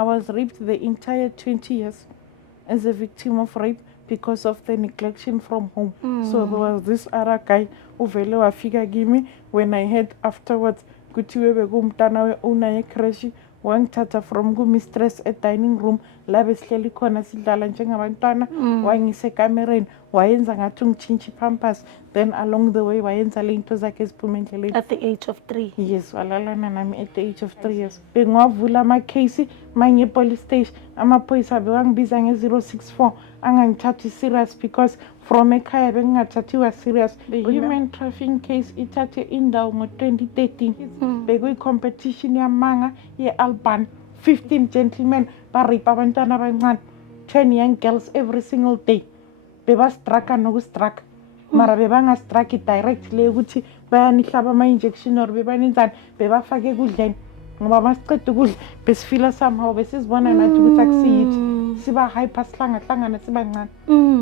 I was raped the entire 20 years as a victim of rape because of the neglection from home. So there was this other guy uvele wafika kimi when I heard afterwards kuthiwe bekumntana we-owner yecrash wangithatha from ku-mistress e-dining room la besihleli khona sidlala njengabantwana wangisa ekamereni wayenza ngathi ungitshintsha i-pampers then along the way wayenza le nto zakhe eziphume endleleni. At the age of 3. Yes, walalana nami at the age of 3 years. Bengiwavula amakheyisi manye police station amaphoyisa bewangibiza nge-064 angangithathi serious because from ekhaya bengingathathiwa serious. The human trafficking case ithathe indawo ngo-2013 bekuyi-competition yamanga ye-Alban 15 gentlemen barape abantwana abancane 10 young girls every single day bebastraka nokustraka mara bebangastraki directly ukuthi bayanihlaba ama-injection or bebanenzani bebafake ekudleni ngoba masiceda ukudla besifila somehow besizibona nathi ukuthi akusiyithi siba hyper sihlangahlangana sibancane.